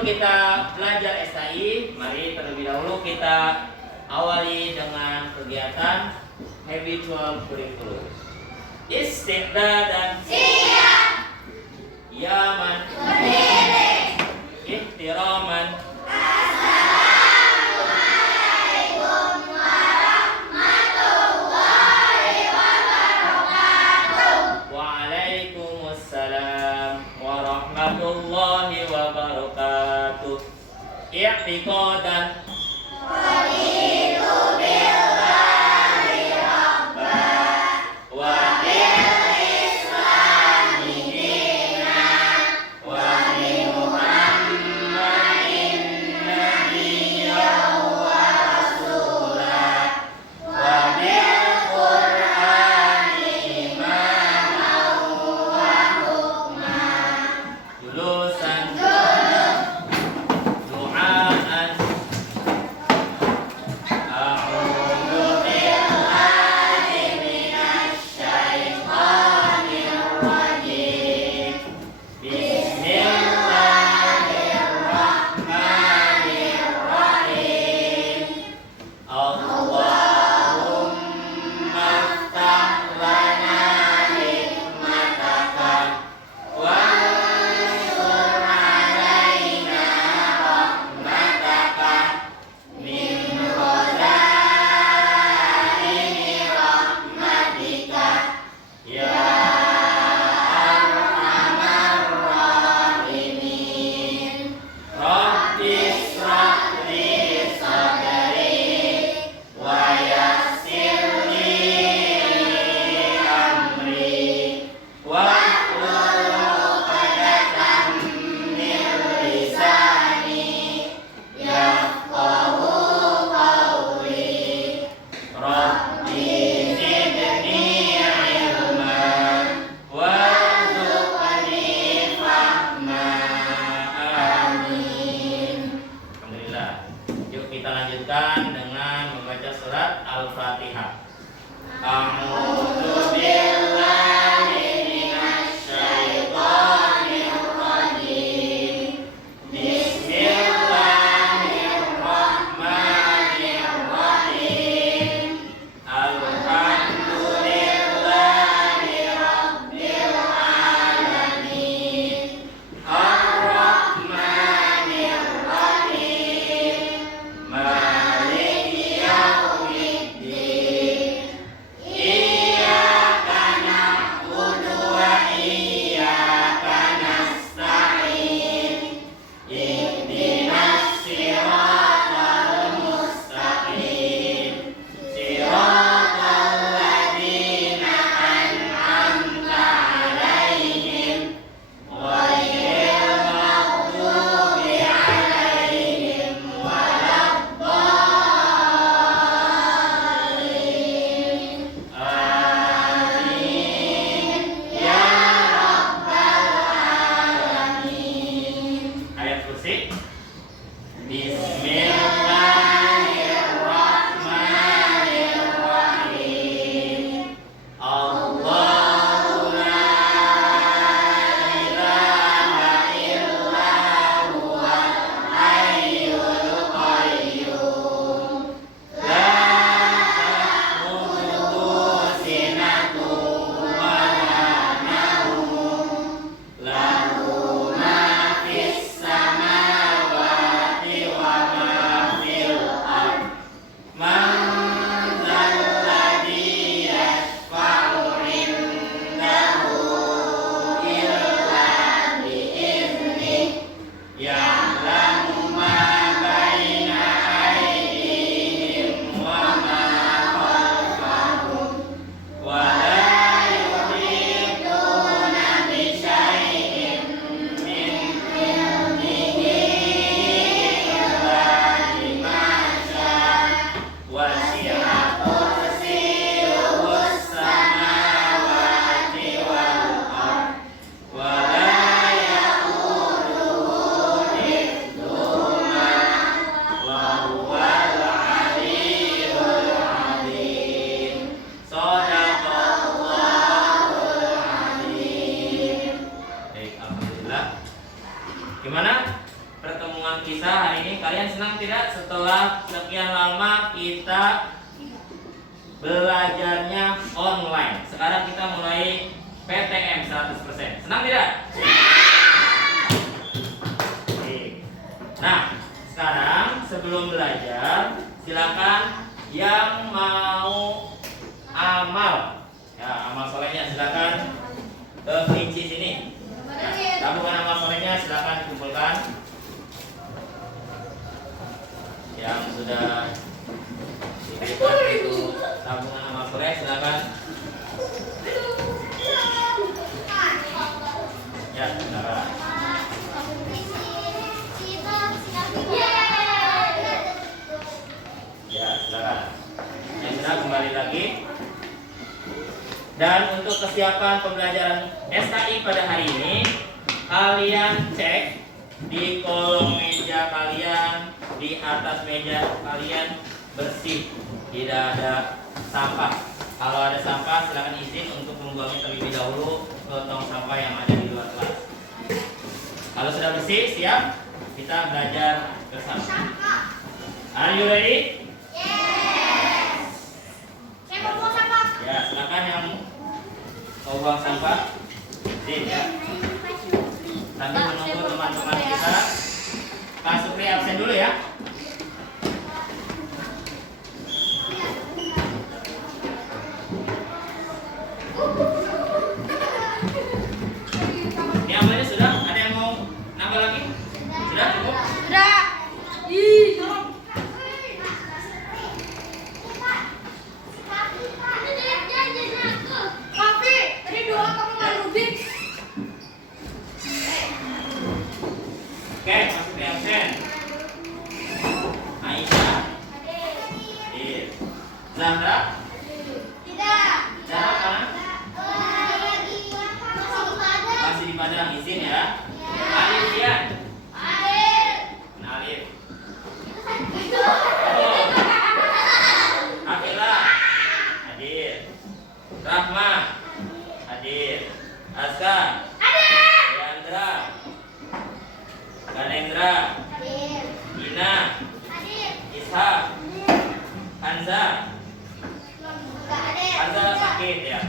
Sebelum kita belajar SKI, mari terlebih dahulu kita awali dengan kegiatan habitual curriculum. Istiqdadan siap, yaman berdiri, ihtiraman. Assalamualaikum warahmatullahi wabarakatuh. Waalaikumsalam warahmatullahi wabarakatuh. I'tiqadan raditu billahi rabban wa bil islami dinan wa bi Muhammadin nabiyyan wa rasulan wa bil Qur'ani imaman wa hukman. Julusan du'aan a'udzu billahi minasyaitonir rajim. Bismillahirrahmanirrahim. Allahumma iftah lana hikmataka wansur alaina rahmataka min khazaini rahmatika ya arhamar rahimin. Rabbi ishrah li sadri wa yassir li amri wahlul 'uqdatam min lisani yafqahu qawli. Rabbi zidni ilman warzuqni fahma. Amin. Alhamdulillah. Yuk kita lanjutkan dengan membaca surat Al-Fatihah. A'udzu billahi minasyaitonir rajim. Bismillahirrahmanirrahim. Alhamdulillahi rabbil alamin. Ar-Rahmanir Rahim. Maliki yaumiddin. Iyyaka na'budu wa iyyaka nasta'in. Ihdinas siratal mustaqim. Siratal ladzina an'amta 'alaihim ghairil maghdubi 'alaihim waladdallin. Amin ya rabbal alamin. Ayat kursi. Bismillahirrahmanirrahim. Allahu la ilaha illa huwal hayyul qayyum. La ta'khudhuhu sinatun wa la nawm. Lahu ma fis samawati wa ma pertemuan kita hari ini. Kalian senang tidak setelah sekian lama kita belajarnya online? Sekarang kita mulai PTM 100%. Senang tidak? Oke. Nah, sekarang sebelum belajar, silakan yang mau amal, ya amal solehnya silakan ke kelinci sini. Ya, tabungan amal solehnya silakan dikumpulkan. Yang sudah diberikan untuk tabungan amal soleh silakan. Ya, silakan. Ya, silakan. Yang sudah kembali lagi. Dan untuk kesiapan pembelajaran SKI pada hari ini, kalian cek di kolong meja kalian, di atas meja kalian bersih, tidak ada sampah. Kalau ada sampah, silakan izin untuk membuangnya terlebih dahulu ke tong sampah yang ada di luar kelas. Kalau sudah bersih, siap, kita belajar bersama. Are you ready? Yes. Saya mau buang sampah. Ya, silakan yang mau buang sampah. Izin ya. Sambil menunggu teman-teman kita. Kak Supri absen dulu ya. Ini amalnya sudah? Ada yang mau nambah lagi? Sudah cukup? Sudah. Ih, tolong. Kafi, tadi doa kamu nggak Rubik. Oke, masuk di absen. Aisyah. Hadir. Zahra. Tidak. Zahra mana? Masih di Padang, izin ya. Alif Dian. Alif. Oh. Akila. Hadir. Rahma. Hadir. Azkar. Yandra. Ganendra. Ina. Ishak. Hanza. Hanza sakit ya.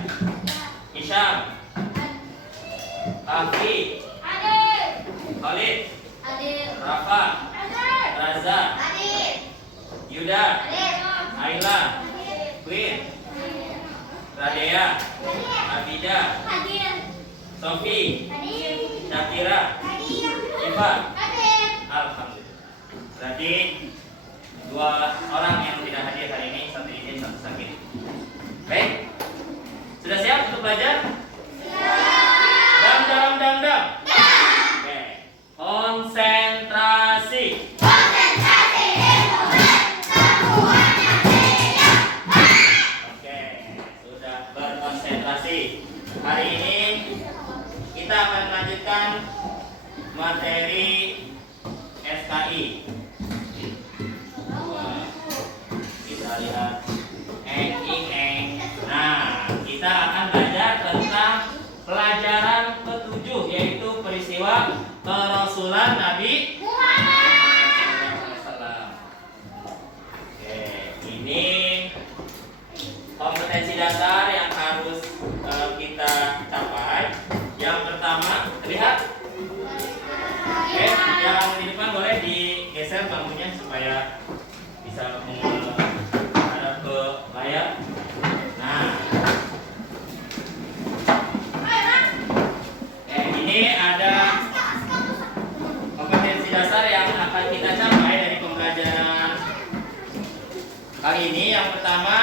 Isyam. Afi. Khalid. Rafa. Raza. Yuda. Ayla. Queen. Radea. Abida. Sofi. Syakira. Iva. Alhamdulillah. Berarti dua orang yang tidak hadir hari ini, satu izin, satu sakit. Baik. Sudah siap untuk belajar? Dam. Oke. Konsentrasi. Oke, sudah berkonsentrasi. Hari ini kita akan melanjutkan materi SKI. Kita lihat Nah, kita akan belajar tentang pelajaran ke-7, yaitu peristiwa kerasulan Nabi Muhammad. Oke, ini kompetensi dasar yang harus kita capai. Yang pertama, lihat. Oke, yang di depan boleh digeser bangkunya supaya bisa menghadap ke layar. Nah, ini ada kompetensi dasar yang akan kita capai dari pembelajaran kali ini. Yang pertama,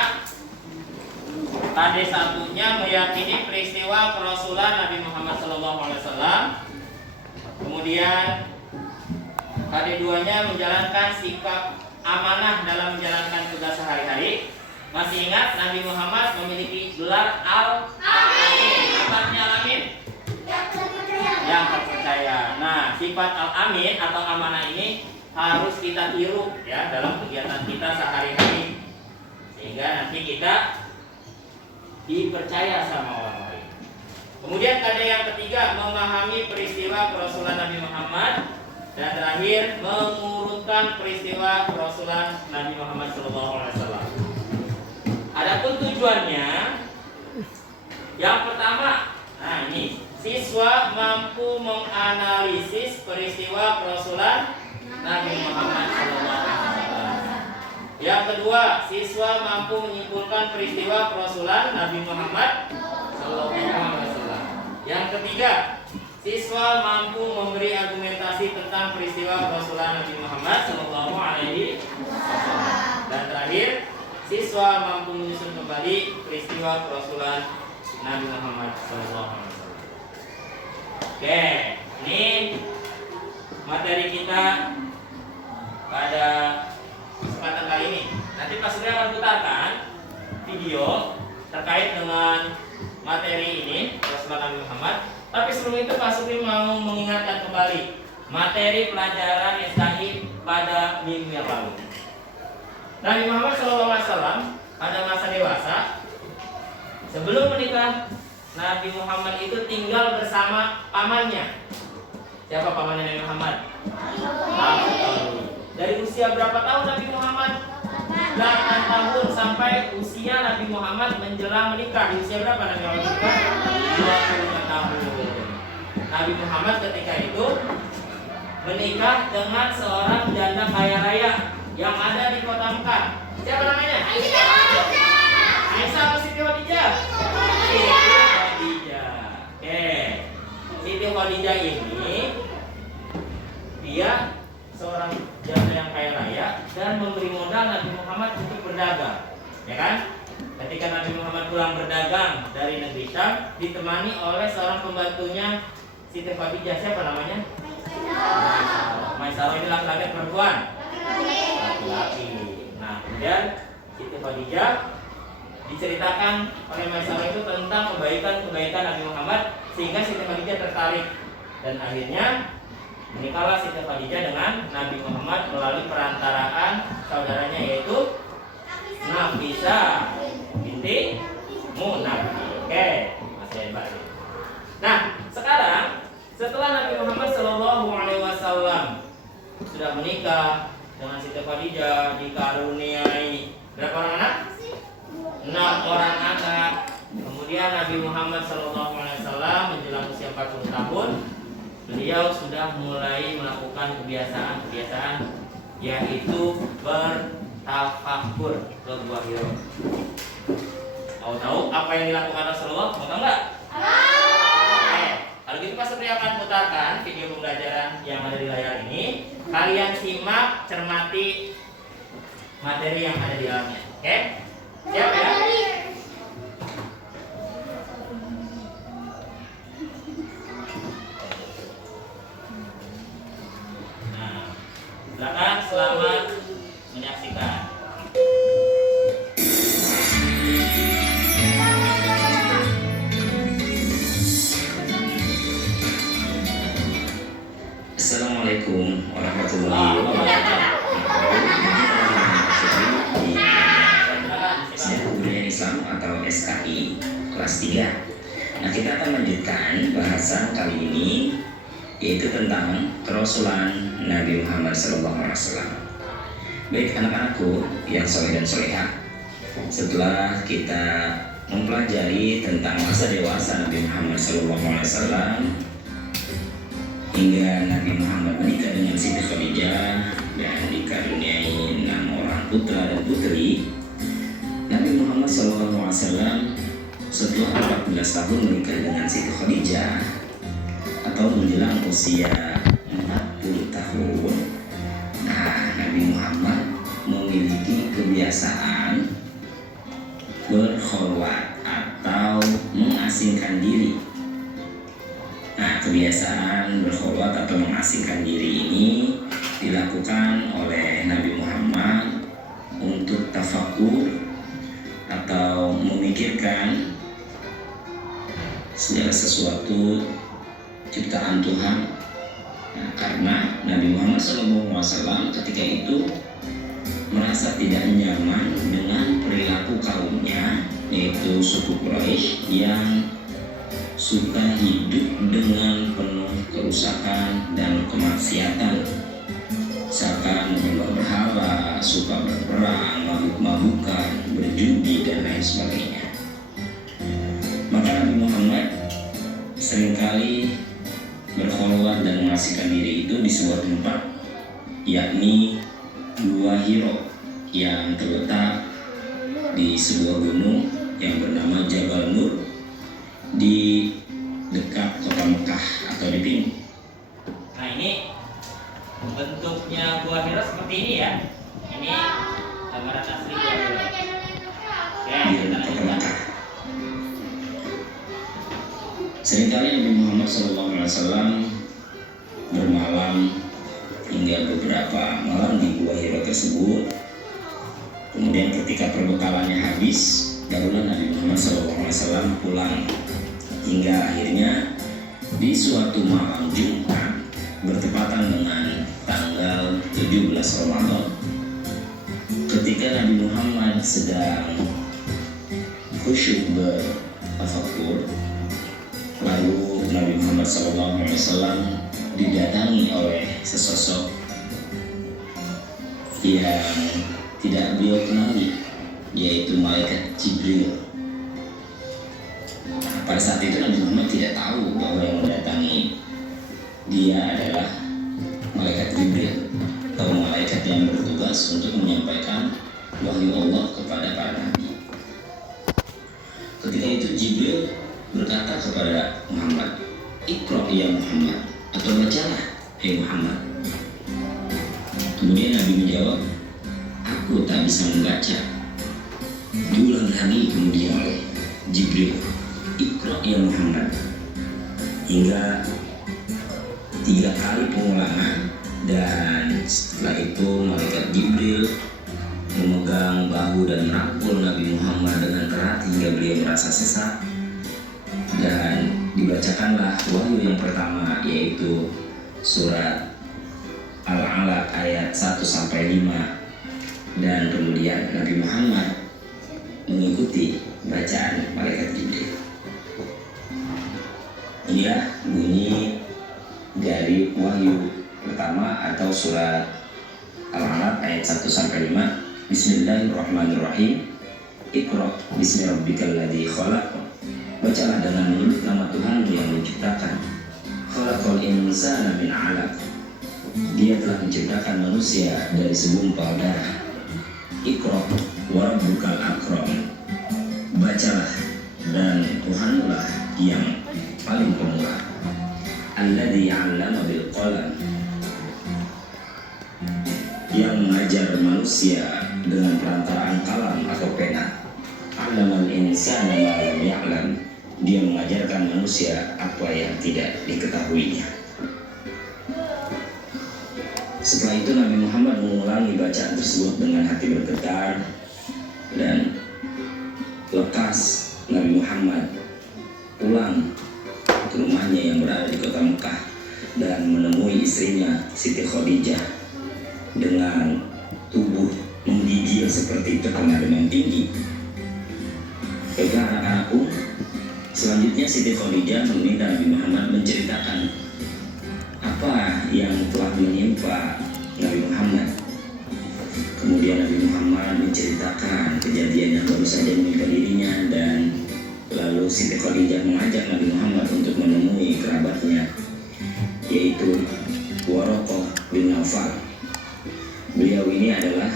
KD1-nya meyakini peristiwa kerasulan Nabi Muhammad SAW. Kemudian KD2-nya menjalankan sikap amanah dalam menjalankan tugas sehari-hari. Masih ingat Nabi Muhammad memiliki gelar Al-Amin. Apa artinya Al-Amin? Yang terpercaya. Nah, sifat Al-Amin atau amanah ini harus kita tiru ya dalam kegiatan kita sehari-hari, sehingga nanti kita dipercaya sama orang lain. Kemudian KD yang ketiga, memahami peristiwa kerasulan Nabi Muhammad Dan terakhir, mengurutkan peristiwa Rasulullah Nabi Muhammad SAW. Adapun tujuannya, yang pertama, nah ini, siswa mampu menganalisis peristiwa Rasulullah Nabi Muhammad SAW. Yang kedua, siswa mampu menyimpulkan peristiwa Rasulullah Nabi Muhammad SAW. Yang ketiga, siswa mampu memberi argumentasi tentang peristiwa Rasulullah Nabi Muhammad SAW. Dan terakhir, siswa mampu menyusun kembali peristiwa Rasulullah Nabi Muhammad SAW. Oke, ini materi kita pada kesempatan kali ini. Nanti Pak Surya akan putarkan video terkait dengan materi ini Rasulullah Nabi Muhammad. Tapi sebelum itu Pak Supri mau mengingatkan kembali materi pelajaran SKI pada minggu yang lalu. Nabi Muhammad SAW pada masa dewasa, sebelum menikah, Nabi Muhammad itu tinggal bersama pamannya. Siapa pamannya Nabi Muhammad? Abu Talib. Dari usia berapa tahun Nabi Muhammad? 8 tahun sampai usia Nabi Muhammad menjelang menikah. Di usia berapa Nabi Muhammad menikah? 25 tahun. Nabi Muhammad ketika itu menikah dengan seorang janda kaya raya yang ada di kota Mekah. Siapa namanya? Aisyah atau Siti Khadijah? Siti Khadijah. Oke. Siti Khadijah ini dia seorang janda yang kaya raya dan memberi modal Nabi Muhammad untuk berdagang, ya kan? Ketika Nabi Muhammad pulang berdagang dari negeri Syam, ditemani oleh seorang pembantunya Siti Khadijah. Siapa namanya? Maisarah. Ini laki-laki atau perempuan? Laki-laki. Nah, kemudian Siti Khadijah diceritakan oleh Maisarah itu tentang kebaikan-kebaikan Nabi Muhammad sehingga Siti Khadijah tertarik dan akhirnya menikahlah Siti Khadijah dengan Nabi Muhammad melalui perantaraan saudaranya yaitu Nafisah binti Munafi. Oke, masih hebat. Nah, sekarang setelah Nabi Muhammad SAW sudah menikah dengan Siti Khadijah, dikaruniai berapa orang anak? 6 orang anak. Kemudian Nabi Muhammad SAW menjelang usia 40 tahun, beliau sudah mulai melakukan kebiasaan-kebiasaan yaitu bertafakur ke Gua Hiro. Mau tahu apa yang dilakukan Rasulullah? Mau tahu nggak? Kalau gitu Pak Supri akan putarkan video pembelajaran yang ada di layar ini. Kalian simak, cermati materi yang ada di dalamnya. Oke? Siap ya? Nah, silakan selamat menyaksikan. Assalamualaikum warahmatullahi wabarakatuh. Sejarah Budaya Islam atau SKI kelas 3. Nah, kita akan lanjutkan bahasan kali ini yaitu tentang kerasulan Nabi Muhammad SAW. Baik anak-anakku yang soleh dan solehah, setelah kita mempelajari tentang masa dewasa Nabi Muhammad SAW hingga Nabi Muhammad menikah dengan Siti Khadijah dan dikaruniai 6 orang putra dan putri, Nabi Muhammad SAW setelah 14 tahun menikah dengan Siti Khadijah atau menjelang usia 40 tahun, nah Nabi Muhammad memiliki kebiasaan berkhulwat atau mengasingkan diri. Nah, kebiasaan berkhulwat atau mengasingkan diri ini dilakukan oleh Nabi Muhammad untuk tafakur atau memikirkan segala sesuatu ciptaan Tuhan. Nah, karena Nabi Muhammad SAW ketika itu merasa tidak nyaman dengan perilaku kaumnya, yaitu suku Quraisy yang suka hidup dengan penuh kerusakan dan kemaksiatan, misalkan menyembah berhala, suka berperang, mabuk-mabukan, berjudi, dan lain sebagainya. Maka Nabi Muhammad seringkali berkhulwat dan mengasihkan diri itu di sebuah tempat, yakni Gua Hiro yang terletak di sebuah gunung yang bernama Jabal Nur di dekat kota Mekah atau di Ping. Nah, ini bentuknya Gua Hiro seperti ini ya. Ini gambaran asli Gua Hiro. Oke, Di kita kota lanjutkan. Mekah. Seringkali Nabi Muhammad SAW bermalam hingga beberapa malam di Gua Hiro tersebut. Kemudian ketika perbekalannya habis, barulah Nabi Muhammad SAW pulang. Hingga akhirnya di suatu malam Jumat bertepatan dengan tanggal 17 Ramadan, ketika Nabi Muhammad sedang khusyuk bertafakur, lalu Nabi Muhammad SAW didatangi oleh sesosok yang tidak beliau kenali, yaitu malaikat Jibril. Pada saat itu Nabi Muhammad tidak tahu bahwa yang mendatangi dia adalah malaikat Jibril atau malaikat yang bertugas untuk menyampaikan wahyu Allah kepada para nabi. Ketika itu Jibril berkata kepada Muhammad, "Iqra ya Muhammad," atau bacalah hai Muhammad. Kemudian Nabi menjawab, "Aku tak bisa membaca." Diulang lagi kemudian oleh Jibril, "Iqra ya Muhammad," hingga 3 kali pengulangan. Dan setelah itu malaikat Jibril memegang bahu dan merangkul Nabi Muhammad dengan erat hingga beliau merasa sesak. Dan dibacakanlah wahyu yang pertama, yaitu surat Al-Alaq ayat 1-5. Dan kemudian Nabi Muhammad mengikuti bacaan malaikat Jibril. Inilah bunyi dari wahyu pertama atau surat Al-Alaq ayat 1-5. Bismillahirrahmanirrahim. Iqra bismi rabbikal ladzi khalaq. Bacalah dengan menyebut nama Tuhanmu yang menciptakan. Khalaqal insana min 'alaq. Dia telah menciptakan manusia dari segumpal darah. Iqra wa rabbukal akram. Bacalah dan Tuhanmulah yang paling pemurah. Alladzi 'allama bil qalam, yang mengajar manusia dengan perantaraan kalam atau pena. 'Allamal insana ma lam ya'lam, dia mengajarkan manusia apa yang tidak diketahuinya. Setelah itu Nabi Muhammad mengulangi bacaan tersebut dengan hati bergetar, dan lekas Nabi Muhammad pulang ke rumahnya yang berada di kota Mekah dan menemui istrinya Siti Khadijah dengan tubuh menggigil seperti terkena demam tinggi. Baiklah anak-anakku, selanjutnya Siti Khadijah meminta Nabi Muhammad menceritakan apa yang telah menimpa Nabi Muhammad. Kemudian Nabi Muhammad menceritakan kejadian yang baru saja menimpa dirinya, dan lalu Siti Khadijah mengajak Nabi Muhammad untuk menemui kerabatnya, yaitu Waraqah bin Nawfal. Beliau ini adalah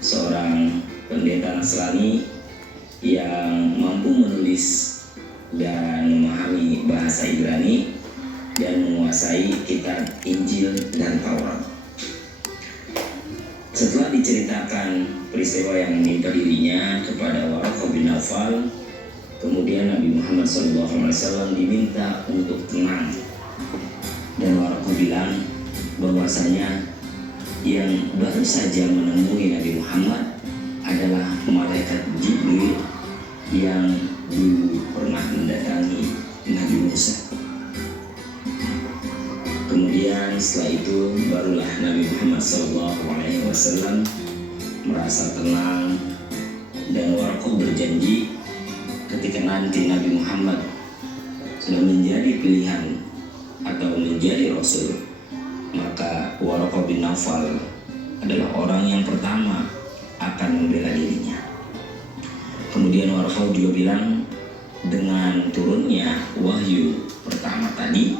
seorang pendeta Nasrani yang mampu menulis dan memahami bahasa Ibrani dan menguasai kitab Injil dan Taurat. Setelah diceritakan peristiwa yang menimpa dirinya kepada Waraqah bin Nawfal, kemudian Nabi Muhammad SAW diminta untuk tenang. Dan Waraqah bilang bahwasanya yang baru saja menemui Nabi Muhammad adalah malaikat Jibril yang dulu pernah mendatangi Nabi Musa. Kemudian setelah itu barulah Nabi Muhammad SAW merasa tenang, dan Waraqah berjanji ketika nanti Nabi Muhammad sudah menjadi pilihan atau menjadi rasul, maka Waraqah bin Nawfal adalah orang yang pertama akan membela dirinya. Kemudian Waraqah juga bilang, dengan turunnya wahyu pertama tadi,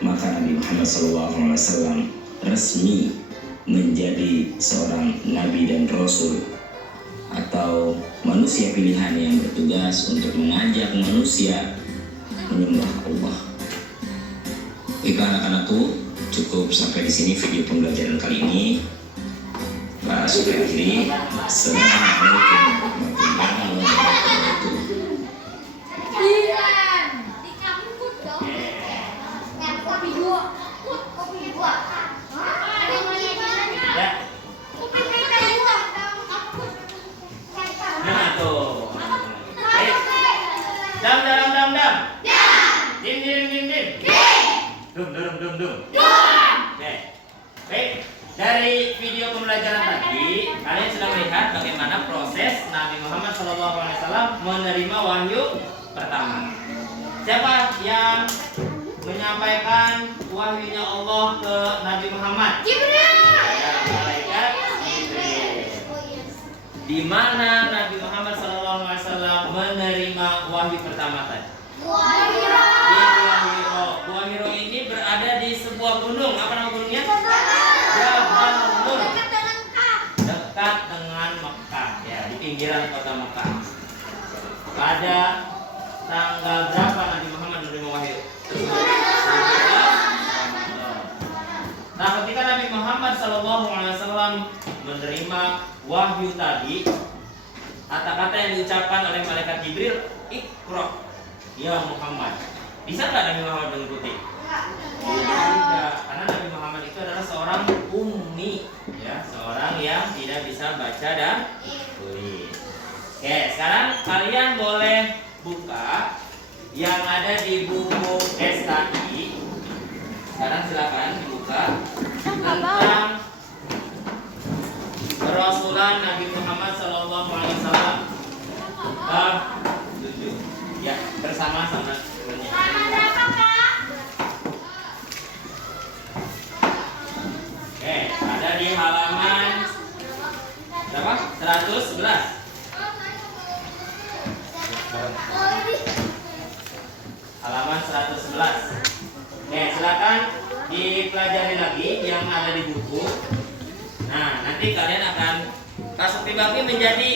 maka Nabi Muhammad SAW resmi menjadi seorang nabi dan rasul atau manusia pilihan yang bertugas untuk mengajak manusia menyembah Allah. Baik anak-anakku, cukup sampai di sini video pembelajaran kali ini. Sudah akhiri. Assalamualaikum warahmatullahi wabarakatuh. Di kampus dong. Kopi dua. Kopi dua. Ya. Kopi dua. Nah tuh. Dam. Dim. Dum. Oke. Baik. Dari video pembelajaran tadi, kalian sudah melihat bagaimana proses Nabi Muhammad SAW menerima wahyu pertama. Siapa yang menyampaikan wahyunya Allah ke Nabi Muhammad? Jibril. Ya, malaikat Jibril. Di mana Nabi Muhammad SAW menerima wahyu pertama tadi? Di Gua Hiro. Gua Hiro ini berada di sebuah gunung. Apa nama gunungnya? Jabal Nur. Dekat dengan Mekah, ya, di pinggiran kota Mekah. Pada tanggal berapa Nabi Muhammad menerima wahyu? Nah, ketika Nabi Muhammad SAW menerima wahyu tadi, kata-kata yang diucapkan oleh malaikat Jibril, Iqra ya Muhammad. Bisa nggak Nabi Muhammad mengikuti? Tidak, karena Nabi Muhammad itu adalah seorang ummi, ya, seorang yang tidak bisa baca dan tulis. Oke, sekarang kalian boleh buka yang ada di buku SKI. Sekarang silakan dibuka tentang Kerasulan Nabi Muhammad SAW. Bab 7. Ya, bersama-sama temannya. Oke, ada di halaman berapa? 111. Halaman 111. Oke, silakan dipelajari lagi yang ada di buku. Nah, nanti kalian akan dibagi menjadi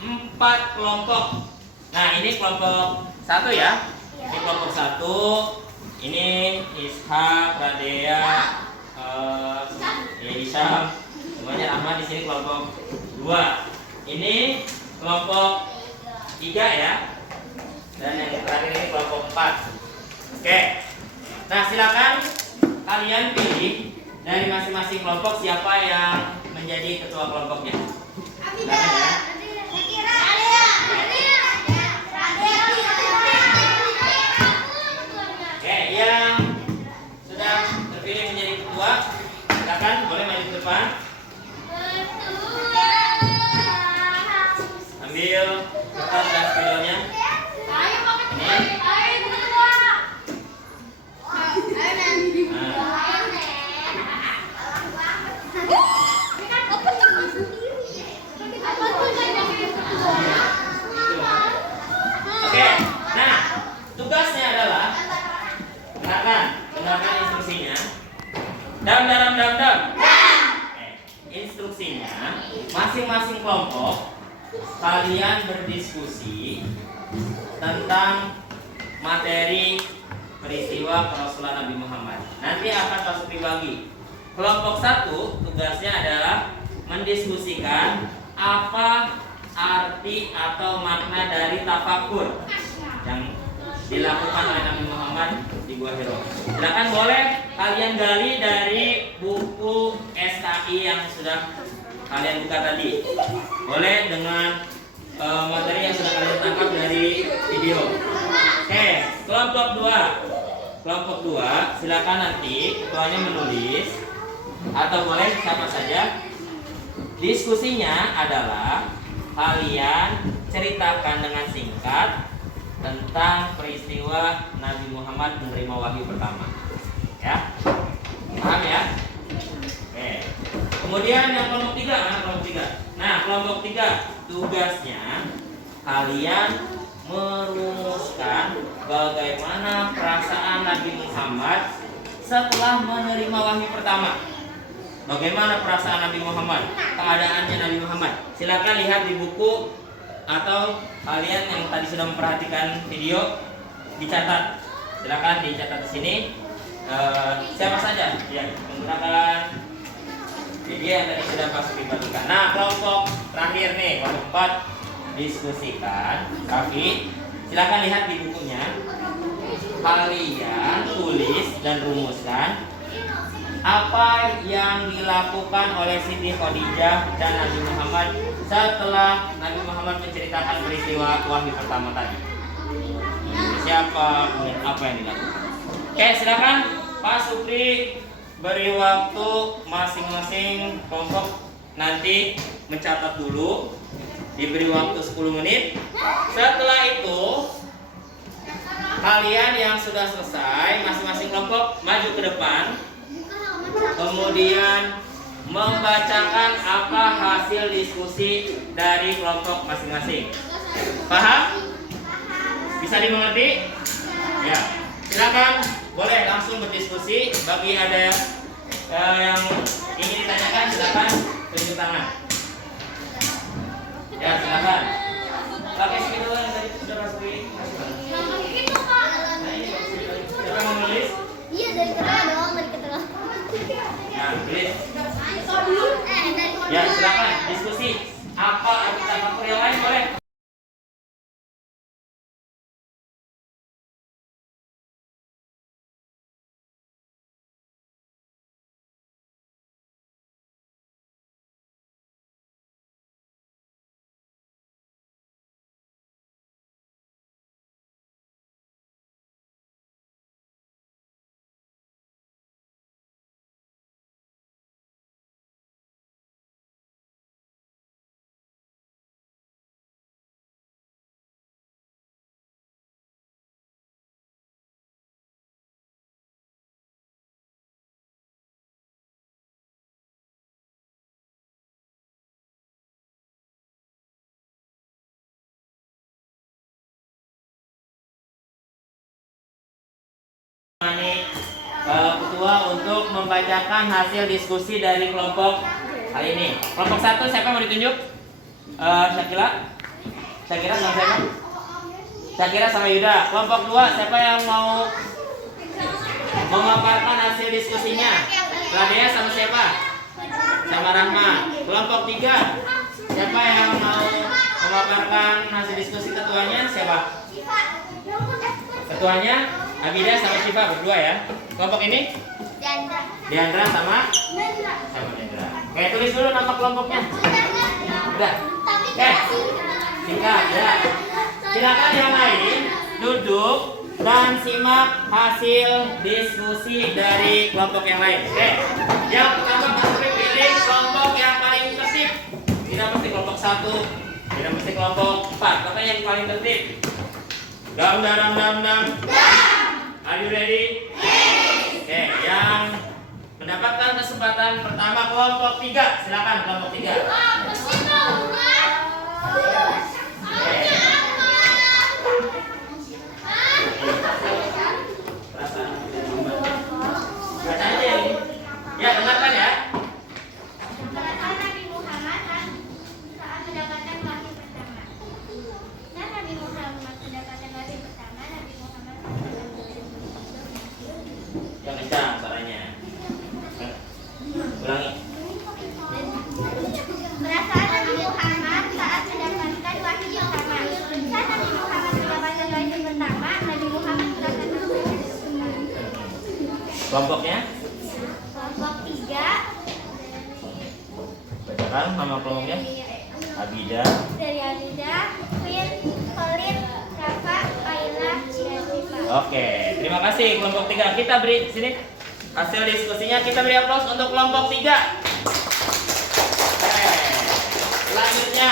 4 kelompok. Nah, ini kelompok 1 ya. Ini kelompok 1. Ini Ishak, Radea, Isyam, semuanya Ahmad. Di sini kelompok 2. Ini kelompok 3 ya. Dan yang terakhir ini kelompok 4. Oke. Nah, silakan kalian pilih dari masing-masing kelompok siapa yang menjadi ketua kelompoknya. Silakan ya. Oke, yang sudah terpilih menjadi ketua, silakan boleh maju ke depan. Ambil kertas dan spidolnya. Oke, nah tugasnya adalah dengarkan instruksinya. Dam. Instruksinya, masing-masing kelompok kalian berdiskusi tentang materi peristiwa Kerasulan Nabi Muhammad. Nanti akan masuk dibagi. Kelompok 1 tugasnya adalah mendiskusikan apa arti atau makna dari tafakur yang dilakukan oleh Nabi Muhammad di Gua Hiro. Silakan boleh kalian gali dari buku SKI yang sudah kalian buka tadi. Boleh dengan materi yang sudah kalian tangkap dari video. Oke, kelompok 2. Kelompok 2, silakan nanti ketuanya menulis atau boleh siapa saja. Diskusinya adalah kalian ceritakan dengan singkat tentang peristiwa Nabi Muhammad menerima wahyu pertama. Ya, paham ya? Oke. Kemudian yang kelompok 3, Nah, kelompok 3 tugasnya kalian merumuskan bagaimana perasaan Nabi Muhammad setelah menerima wahyu pertama. Bagaimana perasaan Nabi Muhammad? Keadaannya Nabi Muhammad. Silakan lihat di buku atau kalian yang tadi sudah memperhatikan video dicatat. Silakan dicatat di sini. Siapa saja yang menggunakan video yang tadi sudah masuk dibagikan. Nah, kelompok terakhir nih, kelompok 4 diskusikan. Tapi silakan lihat di bukunya. Kalian tulis dan rumuskan apa yang dilakukan oleh Siti Khadijah dan Nabi Muhammad setelah Nabi Muhammad menceritakan peristiwa wahyu pertama tadi. Siapa, kemudian apa yang dilakukan? Oke, silakan Pak Supri beri waktu masing-masing kelompok nanti mencatat dulu. Diberi waktu 10 menit. Setelah itu kalian yang sudah selesai masing-masing kelompok maju ke depan. Kemudian membacakan apa hasil diskusi dari kelompok masing-masing. Paham? Bisa dimengerti? Ya. Silakan, boleh langsung berdiskusi. Bagi ada yang ingin ditanyakan, silakan tunjuk tangan. Ya, silakan. Pakai segitu yang tadi sudah masukin. Siapa yang mau menulis? Iya, dari tengah doang, dari tengah. Ya, tulis. Ya, silakan diskusi. Apa kita faktor yang lain boleh? Ketua untuk membacakan hasil diskusi dari kelompok kali ini. Kelompok 1 siapa mau ditunjuk? Syakira sama siapa? Syakira sama Yuda. Kelompok 2 siapa yang mau memaparkan hasil diskusinya? Ladea sama siapa? Sama Rahma. Kelompok 3 siapa yang mau memaparkan hasil diskusi ketuanya? Siapa? Ketuanya Abida sama Syifa berdua ya. Kelompok ini? Diandra sama Nendra. Oke, tulis dulu nama kelompoknya. Udah. Oke. Singkat ya. Silakan yang lain duduk dan simak hasil diskusi dari kelompok yang lain. Oke. Yang pertama pasti pilih kelompok yang paling tertib. Tidak mesti kelompok 1, tidak mesti kelompok 4, tapi yang paling tertib. Dam. Are you ready? Oke, yang mendapatkan kesempatan pertama kelompok 3. Silakan kelompok 3. Baca aja ini. Ya, dengarkan ya. Nabi Muhammad saat mendapatkan wahyu pertama. Nah, Nabi Muhammad mendapatkan wahyu pertama, Nabi Muhammad Yang kencang suaranya. Ulangi. perasaan Nabi Muhammad saat mendapatkan wahyu pertama. Saat Nabi Muhammad mendapatkan wahyu pertama, Nabi Muhammad mendapatkan Kelompoknya? kelompok 3 Bacakan nama kelompoknya. Abida. dari Abida, Fir, Khalid, Rafa, Ayla, dan Syifa. Oke, terima kasih kelompok 3. Kita beri sini hasil diskusinya. Kita beri aplaus untuk kelompok 3. Oke. Selanjutnya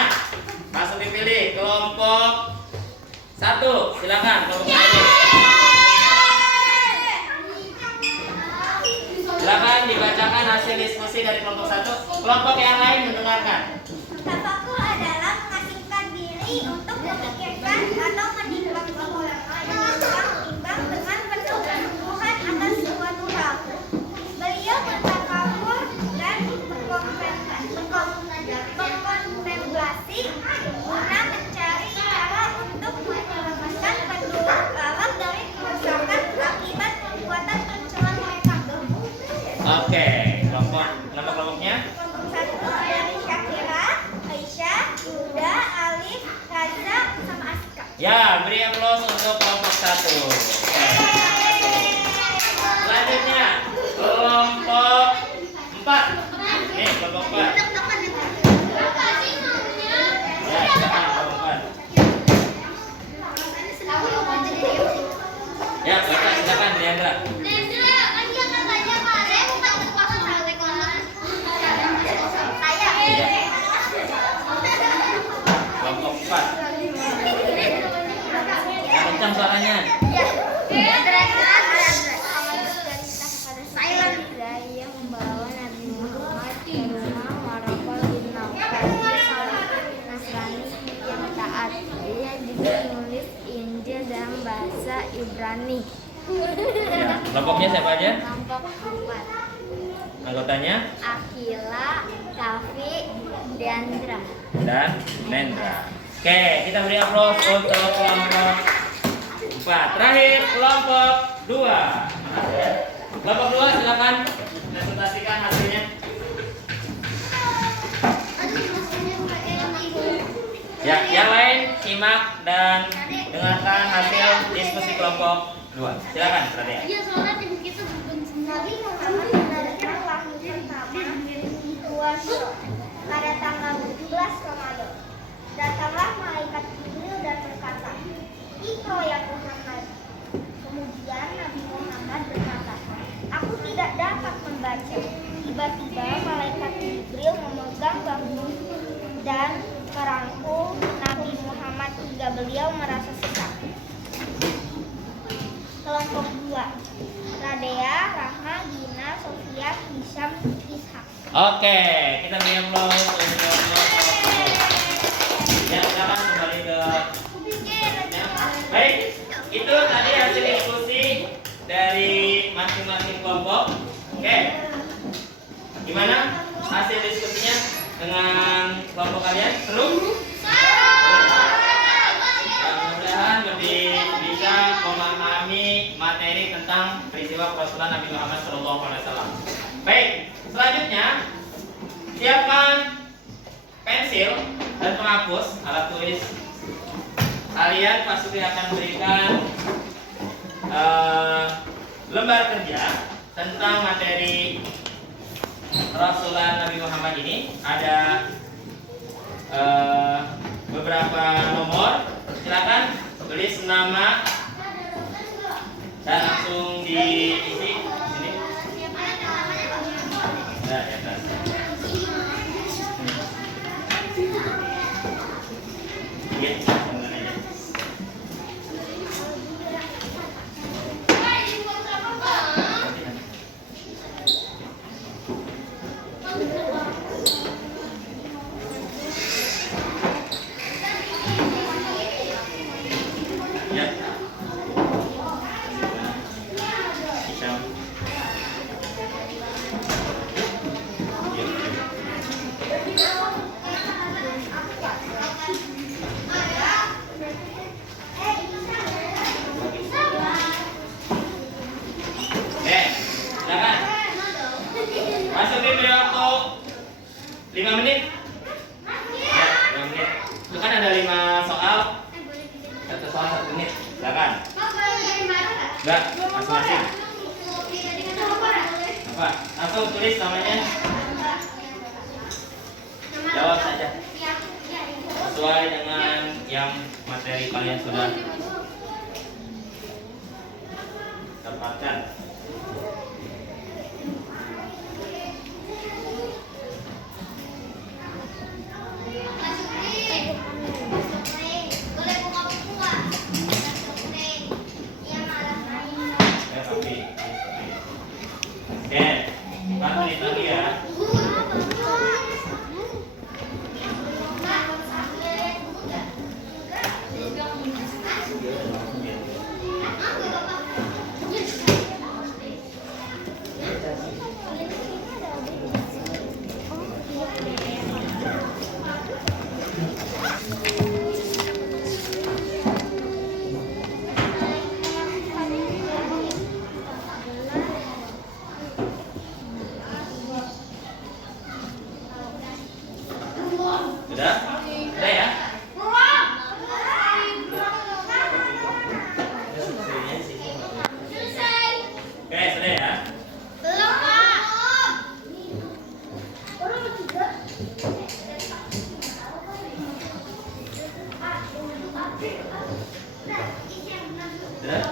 masuk dipilih kelompok 1. Silakan kelompok 1. dibacakan hasil diskusi dari kelompok 1. Kelompok yang lain mendengarkan. Tafakur adalah mengasingkan diri untuk memikirkan atau menimbang dengan penuh kesungguhan atas suatu hal. Beliau bertafakur dan berkontemplasi guna mencari cara untuk menyelamatkan penduduk alam dari kerusakan akibat perbuatan tercela mereka. Oke, kelompoknya. Kelompok 1 dari Syakira, Aisyah, Yuda, Alif, Raza, sama Aska. Ya, beri aplaus untuk kelompok 1. Oke. Selanjutnya kelompok 4. Nih, kelompok 4. Ya, silakan kelompok 4. Ya, baca silakan Leandra. Kelompok 4. Yang kencang suaranya. Saya membawa Nabi Muhammad ke rumah Warakol bin Naufal, seorang Nasrani yang taat. Dia juga menulis Injil dalam bahasa Ibrani. Ya, kelompoknya siapa aja? Kelompok 4. Anggotanya Akila, Tafi, Deandra. dan Nendra. Oke, kita beri aplaus untuk kelompok 4. Terakhir kelompok 2. Kelompok 2 silakan presentasikan hasilnya. Ya, yang lain simak dan dengarkan hasil diskusi kelompok 2. Silakan, Radia. Nabi Muhammad menerima wahyu pertama pada tanggal 17 Ramadan. Datanglah malaikat Jibril dan berkata, "Iqra ya Muhammad." Kemudian Nabi Muhammad berkata, "Aku tidak dapat membaca." Tiba-tiba malaikat Jibril memegang bahu dan merangkul Nabi Muhammad hingga beliau merasa sesak. Kelompok 2. Radea, Rahma, Gina, Sofia, Hisham, Ishak. Oke, kita beri aplaus untuk kelompok 2. Ya, silakan kembali ke. Baik, itu tadi hasil diskusi dari masing-masing kelompok. Oke, gimana hasil diskusinya dengan kelompok kalian? Seru? Mudah-mudahan lebih bisa memahami materi tentang peristiwa Rasulullah Nabi Muhammad SAW. Baik, selanjutnya siapkan pensil dan penghapus alat tulis. Kalian pasti akan berikan lembar kerja tentang materi Rasulullah Nabi Muhammad ini. Ada beberapa nomor. Silakan tulis nama dan langsung diisi sini. Nah, di atas. Iya, teman aja. Ya. Hisham. Silakan. Masukin beri waktu 5 menit. Ya, 5 menit. Itu kan ada 5 soal. Satu soal 1 menit. Silakan. Enggak, masing-masing. Apa? Langsung tulis namanya. Jawab saja. Sesuai dengan yang materi kalian sudah dapatkan. Oke, Sudah? Sudah ya? Oke, sudah ya? Belum, Pak. Sudah?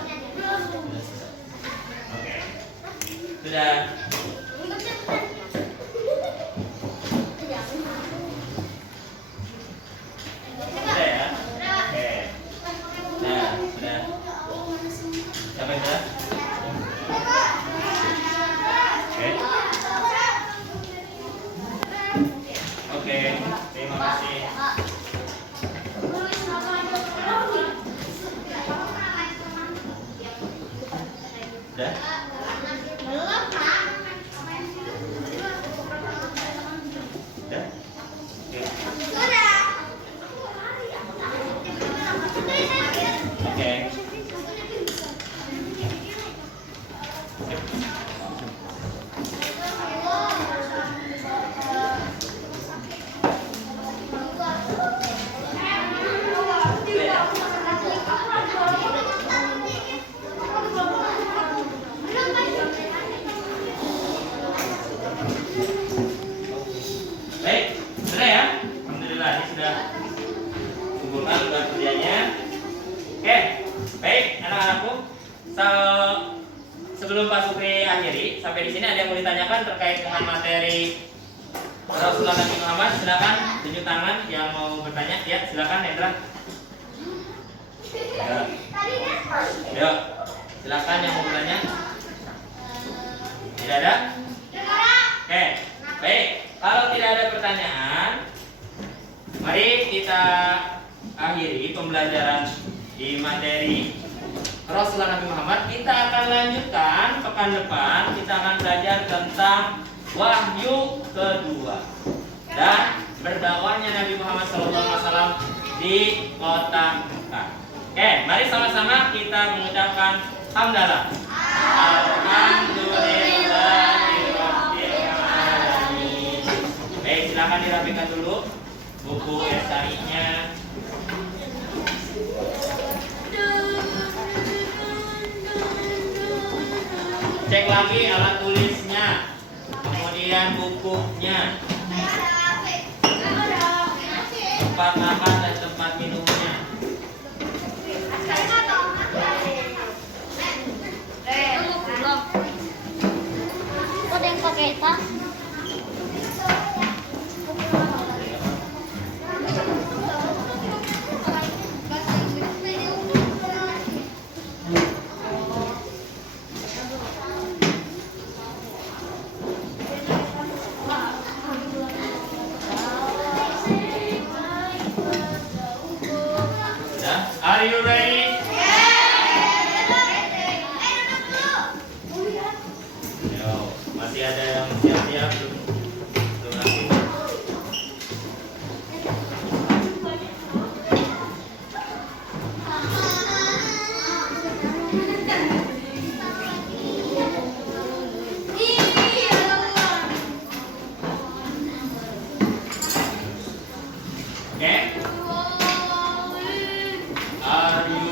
Oke. Sudah. Sudah ya? Oke. Nah, sudah. Sampai sudah? Oke. Oke, terima kasih. Sudah? Belum, Pak. Sudah? Oke. Sudah. Oke. Baik, sudah ya? Alhamdulillah, ini sudah kumpulkan sudah kerjanya. Oke, baik anak-anakku. Sebelum Pak Supri akhiri, sampai di sini ada yang mau ditanyakan terkait dengan materi Rasulullah Nabi Muhammad? Silakan tunjuk tangan yang mau bertanya. Ya, silakan Hendra. Ya. Yuk, silakan yang mau bertanya. Tidak ada? Oke, baik. Kalau tidak ada pertanyaan, mari kita akhiri pembelajaran di materi Rasulullah Nabi Muhammad. Kita akan lanjutkan pekan depan. Kita akan belajar tentang wahyu kedua dan berdakwahnya Nabi Muhammad SAW di kota Mekah. Oke, mari sama-sama kita mengucapkan hamdalah. Alhamdulillahirabbil alamin. Baik, silakan dirapikan dulu buku SKI-nya. Cek lagi alat tulisnya, kemudian bukunya, tempat makan dan tempat minumnya. Kok ada yang pakai tas? Are you ready? Yo, masih ada yang siap-siap belum lagi. Oke? Are you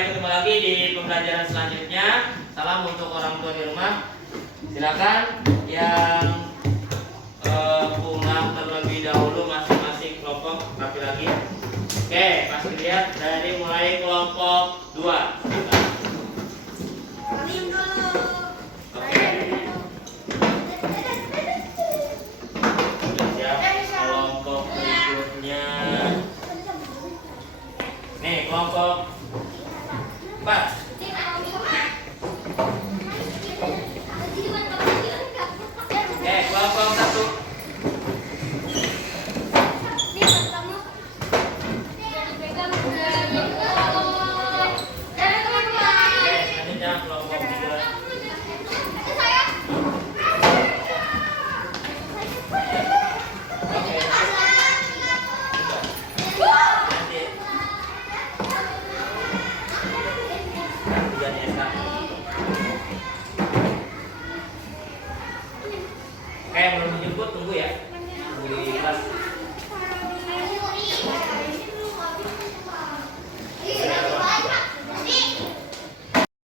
sampai ketemu lagi di pembelajaran selanjutnya. Salam untuk orang tua di rumah. Silakan yang pulang terlebih dahulu masing-masing kelompok laki-laki. Oke, pasti lihat dari mulai kelompok 2. Oke. Sudah siap kelompok berikutnya. Nih, kelompok 4. Oke, kelompok 1. Oke, selanjutnya kelompok 3. Oke. Nanti. Tujuannya Esa. Oke, belum dijemput, tunggu ya.